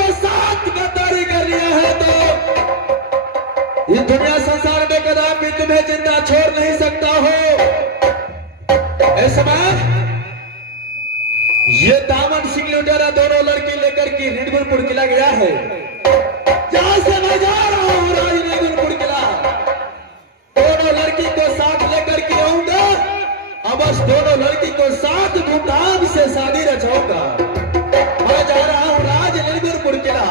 को साथ गद्दारी कर लिया है तो इस दुनिया संसार में कदापि तुम्हें जिंदा छोड़ नहीं सकता हो। ऐसा ये दामन सिंह लुटेरा दोनों लड़की लेकर के रणगुलपुर किला गया है। जहां से मैं जा रहा हूं रणगुलपुर किला, दोनों लड़की को साथ लेकर के आऊंगा। अब बस दोनों लड़की को साथ धूमधाम से शादी रचाऊंगा। मैं जा रहा हूं रणगुलपुर किला।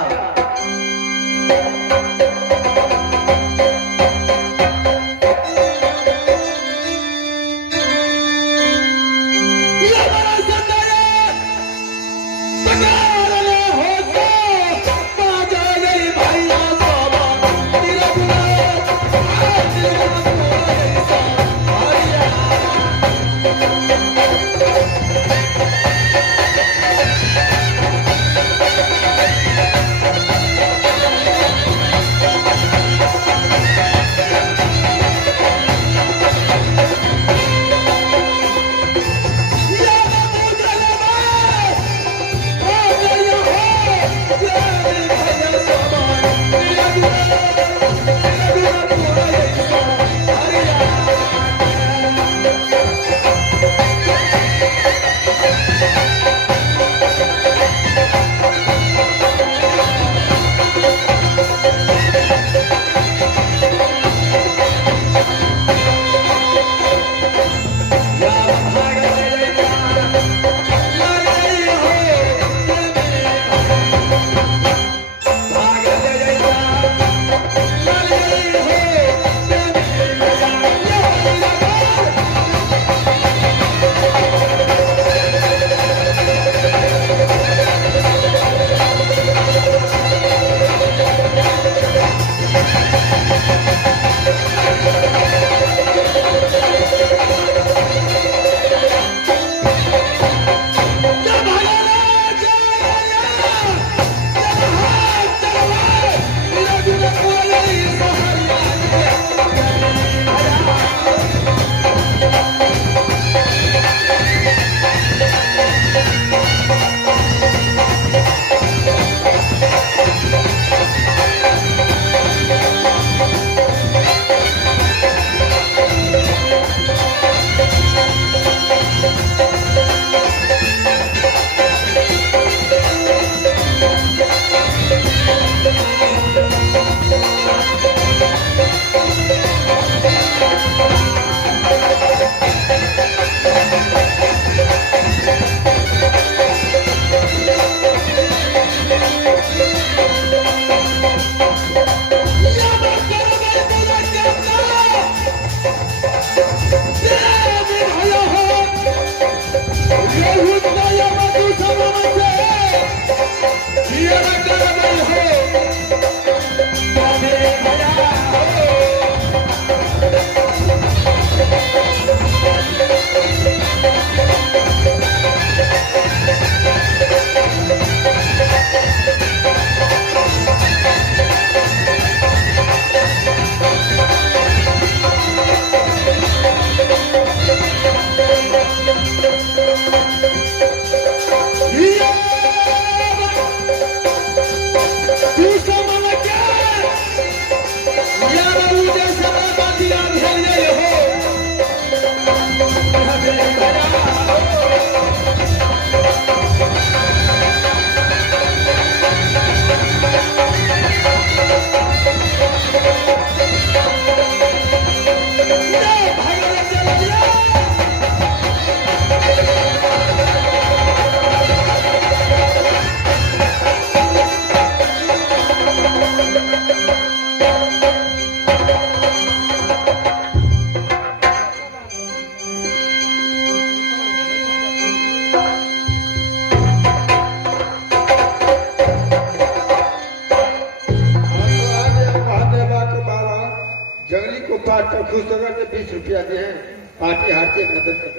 काट कर खुश होकर के 20 रुपया दिए हैं, पार्टी हार के मदद कर।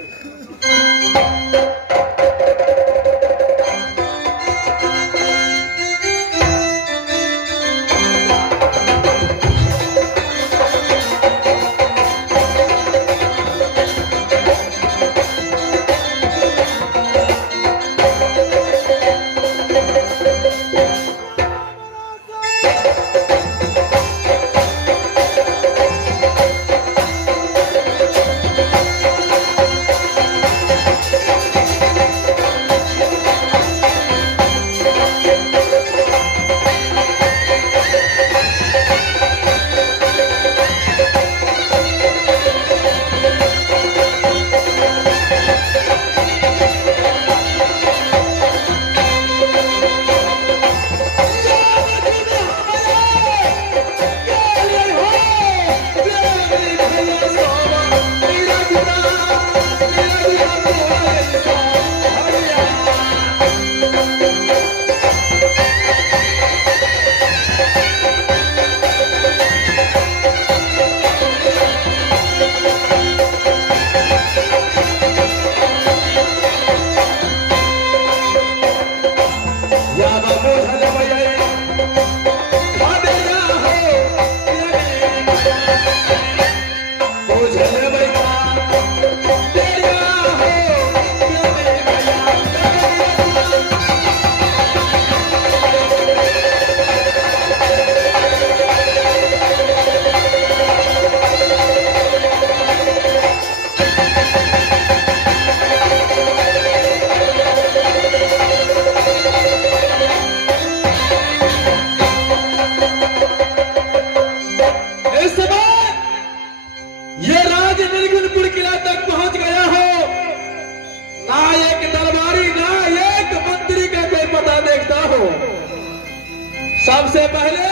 या बाबू झल भैया खादे या हो बुझल भैया तेरा हो इस समय ये राज निर्गुणपुर किला तक पहुंच गया हो, ना एक दरबारी ना एक मंत्री का कोई पता देखता हो। सबसे पहले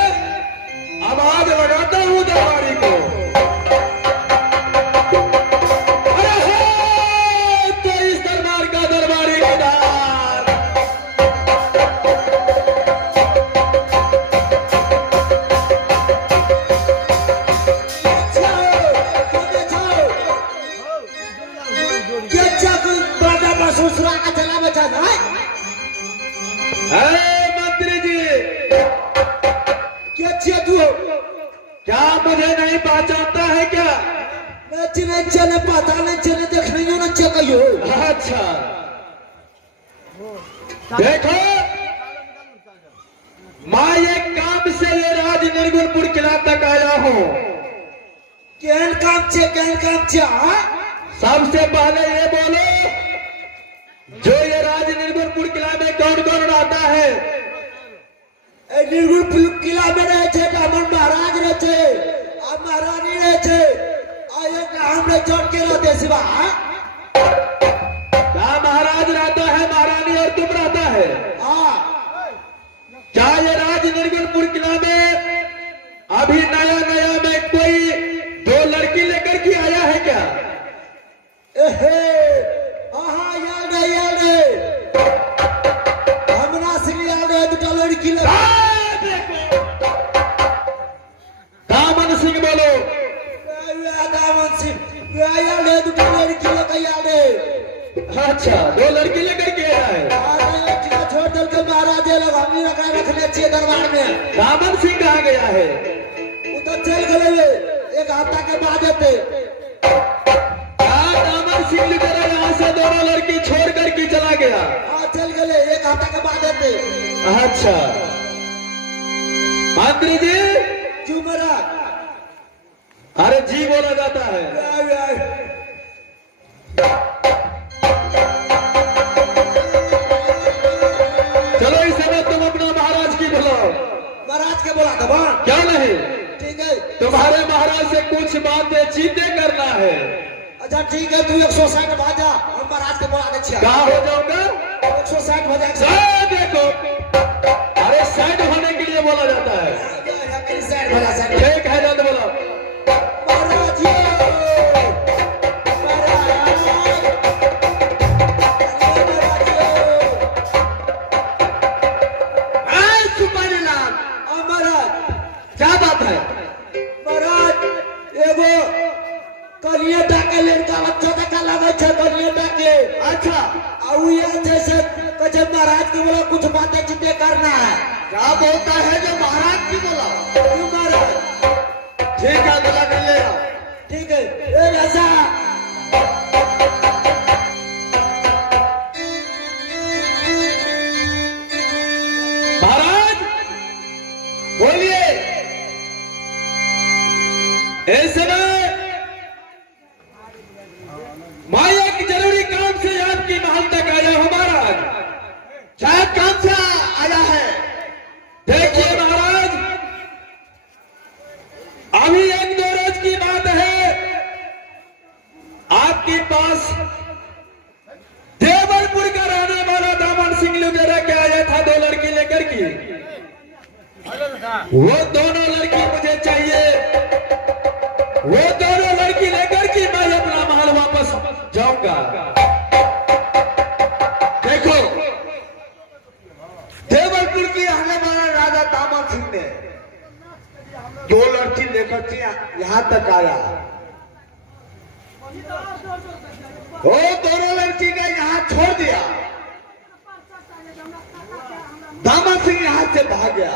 आवाज लगाता हूं दरबारी को, अरे हो तो इस दरबार का दरबारी किधर? मंत्री जी क्या मुझे नहीं पहचानता है क्या? चले पता नहीं चले देखने ना चाहिए। अच्छा देखो, मैं एक काम से ये राज निर्गुणपुर किला तक आया हूँ। केहन काम छे हाँ? सबसे पहले ये बोलो, जो ये राज निर्गुणपुर किला में कौन कौन रहता है? निर्गुण किला में रहे छे हमर महाराज रहे छे आ महारानी रहे छे आ एक हम रे चढ़ के रहते सिवा। क्या महाराज रहता है, महारानी और तुम रहता है? हाँ क्या ये राज निर्गुणपुर किला में अभी नया नया में कोई दो लड़की लेकर के आया है क्या? हाँ याद है हमरा सिंह याद है दुटा लड़की दामन सिंह बोलो। दामन सिंह याद है दुटा लड़की लेकर याद है। अच्छा, दो लड़की लेकर के आया है। छोड़ दल के महाराज लोग हमनी लगा रखने चाहिए दरबार में। दामन सिंह कहाँ गया है? उधर चल गए एक हफ्ता के बाद आते। दामन सिंह जरा यहाँ से दोनों लड़की छोड़ करके चला गया। हाँ चल गए एक हफ्ता के बाद आते। अच्छा मंत्री जी, क्यों महाराज? अरे जी बोला जाता है। चलो इस समय तुम अपना महाराज की बुलाओ। महाराज के बोला था क्या नहीं? ठीक है तुम्हारे महाराज से कुछ बातें चीतें करना है। अच्छा ठीक है, तू 160 भाजा हम महाराज के बोला दे छिया। कहाँ हो जाऊंगा? 160 भाजा देखो, अरे साइड होने के लिए बोला जाता है। ठीक है, जल्द बोलो। महाराज क्या बात है? महाराज एगो कलिया डाके लड़का बच्चा तक लगे छे कलिया डाके। अच्छा, और ये जैसे कहे महाराज के बोला कुछ बातें चिते करना है। क्या बोलता है जो महाराज की बोला? क्यों महाराज? ठीक है, बोला कर ले आओ। ठीक है ए राजा महाराज बोलिए। इस समय मैं एक जरूरी काम से आपकी महल तक आया हूं महाराज। क्या काम से आया है? देखिए महाराज, अभी एक दो रोज की बात है, आपके पास देवलपुर का रहने वाला दामन सिंह लुटेरा के आया था दो लड़की लेकर की। वो दोनों लड़की मुझे चाहिए। वो दोनों लड़की लेकर के मैं अपना महल वापस जाऊंगा। देखो, देवलपुर की आने वाला राजा दामन सिंह ने दो लड़की लेकर के यहाँ तक आया। वो दोनों लड़की का यहाँ छोड़ दिया। दामन से भाग गया।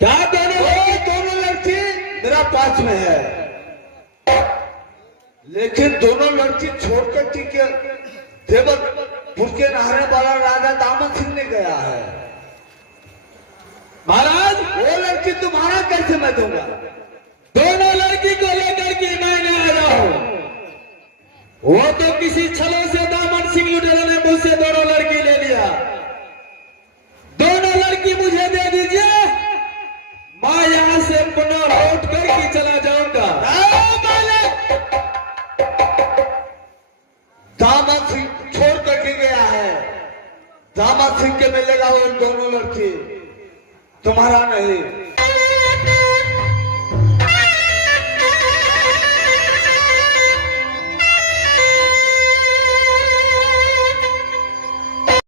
क्या दोनों वो दोनों लड़की मेरा पास में है, लेकिन दोनों लड़की छोड़कर के देवतपुर के नहाने वाला राजा दामन सिंह ने गया है। महाराज वो लड़की तुम्हारा कैसे मैं दूंगा? दोनों लड़की को लेकर के मैं न आ रहा हूं। वो तो किसी छलों से दामन सिंह लुटेरे ने मुझसे दोनों लड़की ले लिया। दोनों लड़की मुझे दे दीजिए, मैं यहां से पुनः लौट करके चला जाऊंगा। दामन सिंह छोड़ करके गया है, दामन सिंह के मिलेगा वो दोनों लड़की, तुम्हारा नहीं।